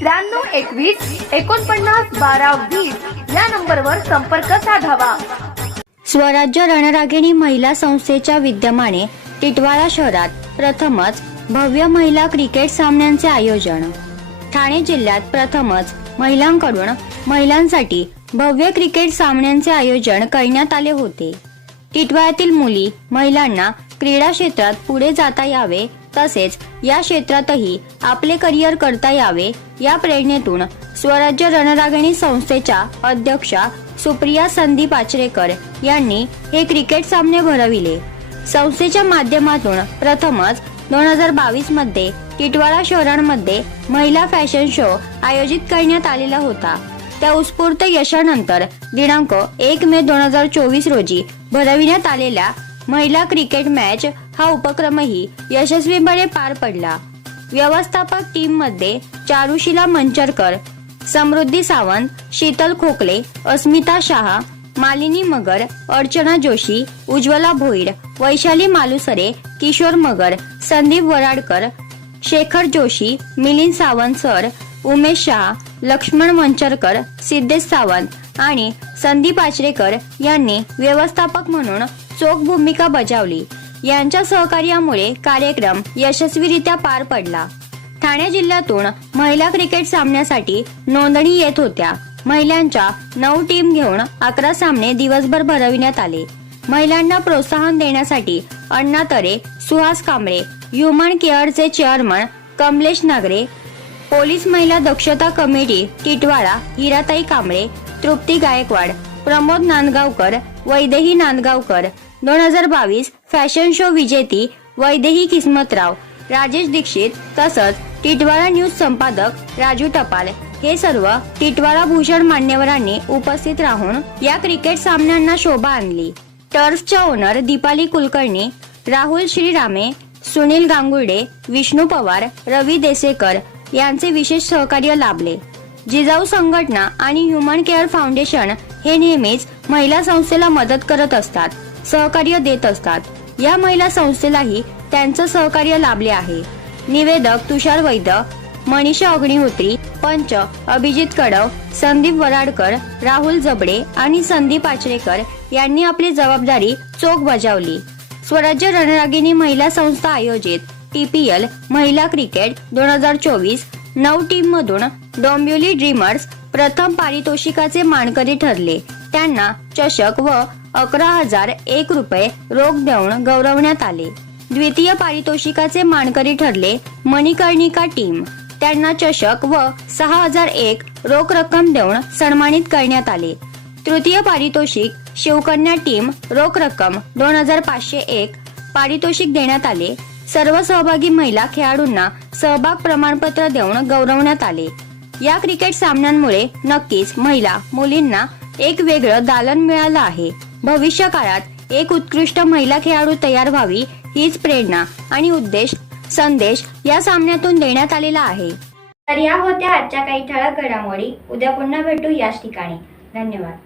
त्र्याण्णव एकवीस एकोणपन्नास बारा वीस या नंबरवर संपर्क साधावा. स्वराज्य रणरागिणी महिला संस्थेच्या विद्यमाने टिटवाळा शहरात प्रथमच भव्य महिला क्रिकेट सामन्यांचे आयोजन. ठाणे जिल्ह्यात प्रथमच महिलांकडून महिलांसाठी भव्य क्रिकेट सामन्यांचे आयोजन करण्यात आले होते. टिटवाळ्यातील मुली महिलांना क्रीडा क्षेत्रात पुढे जाता यावे तसेच या क्षेत्रातही आपले करिअर करता यावे या प्रेरणेतून स्वराज्य रणरागिणी संस्थेच्या अध्यक्षा सुप्रिया संदीप आचरेकर यांनी हे क्रिकेट सामने भरविले. संस्थेच्या माध्यमातून प्रथमच दोन हजार बावीसमध्ये टिटवाळा शहरांमध्ये महिला फॅशन शो आयोजित करण्यात आलेला होता. त्या उत्स्फूर्त यशानंतर दिनांक एक मे दोन हजार चोवीस रोजी भरविण्यात आलेल्या महिला क्रिकेट मॅच हा उपक्रमही यशस्वीपणे पार पडला. व्यवस्थापक टीममध्ये चारुशिला मंचरकर समृद्धी सावंत शीतल खोकले अस्मिता शहा मालिनी मगर अर्चना जोशी उज्ज्वला भोईर वैशाली मालुसरे किशोर मगर संदीप वराडकर शेखर जोशी मिलिंद सावंत सर उमेश शहा लक्ष्मण मंचरकर सिद्धेश सावंत आणि संदीप आचरेकर यांनी व्यवस्थापक म्हणून चोख भूमिका बजावली. यांच्या सहकार्यामुळे कार्यक्रम यशस्वीरित्या पार पडला. ठाणे जिल्ह्यातून महिला क्रिकेट सामन्यासाठी नोंदणी येत होत्या. महिलांच्या नऊ टीम घेऊन अकरा सामने दिवसभर भरविण्यात आले. महिलांना प्रोत्साहन देण्यासाठी अण्णा तरे सुहास कांबळे ह्युमन केअरचे चेअरमन कमलेश नागरे पोलीस महिला दक्षता कमिटी टिटवाळा हिराताई कांबळे तृप्ती गायकवाड प्रमोद नांदगावकर वैदेही नांदगावकर दोन हजार बावीस फॅशन शो विजेती वैदेही किस्मतराव राजेश दीक्षित तसंच टिटवाळा न्यूज संपादक राजू टपाल हे सर्व टिटवाळा भूषण मान्यवरांनी उपस्थित राहून या क्रिकेट सामन्यांना शोभा आणली. टर्फच्या ओनर दीपाली कुलकर्णी राहुल श्रीरामे सुनील गांगुर्डे विष्णू पवार रवी देसेकर यांचे विशेष सहकार्य लाभले. जिजाऊ संघटना आणि ह्युमन केअर फाउंडेशन हे नेहमीच महिला संस्थेला मदत करत असतात. सहकार्य देत असतात. या महिला संस्थेलाही त्यांचं सहकार्य लाभले आहे. निवेदक तुषार वैद्य मनीषा अग्निहोत्री पंच अभिजित कडव संदीप वराडकर राहुल जबडे आणि संदीप आचरेकर यांनी आपली जबाबदारी चोख बजावली. स्वराज्य रणरागिणी महिला संस्था आयोजित टीपीएल महिला क्रिकेट दोन हजार चोवीस नऊ टीम मधून डोंबिवली ड्रीमर्स प्रथम पारितोषिकाचे मानकरी ठरले. त्यांना चषक व अकरा हजार एक रुपये रोख देऊन गौरवण्यात आले. द्वितीय पारितोषिकाचे मानकरी ठरले मणिकर्णिका टीम. त्यांना चषक व सहा हजार एक रोख रक्कम देऊन सन्मानित करण्यात आले. तृतीय पारितोषिक शिवकन्या टीम रोख रक्कम दोन हजार पाचशे एक पारितोषिक देण्यात आले. सर्व सहभागी महिला खेळाडूंना सहभाग प्रमाणपत्र देऊन गौरवण्यात आले. या क्रिकेट सामन्यांमुळे नक्कीच महिला मुलींना एक वेगळं दालन मिळालं आहे. भविष्य काळात एक उत्कृष्ट महिला खेळाडू तयार व्हावी हीच प्रेरणा आणि उद्देश संदेश या सामन्यातून देण्यात आलेला आहे. तर या होत्या आजच्या काही ठळक घडामोडी. उद्या पुन्हा भेटू याच ठिकाणी. धन्यवाद.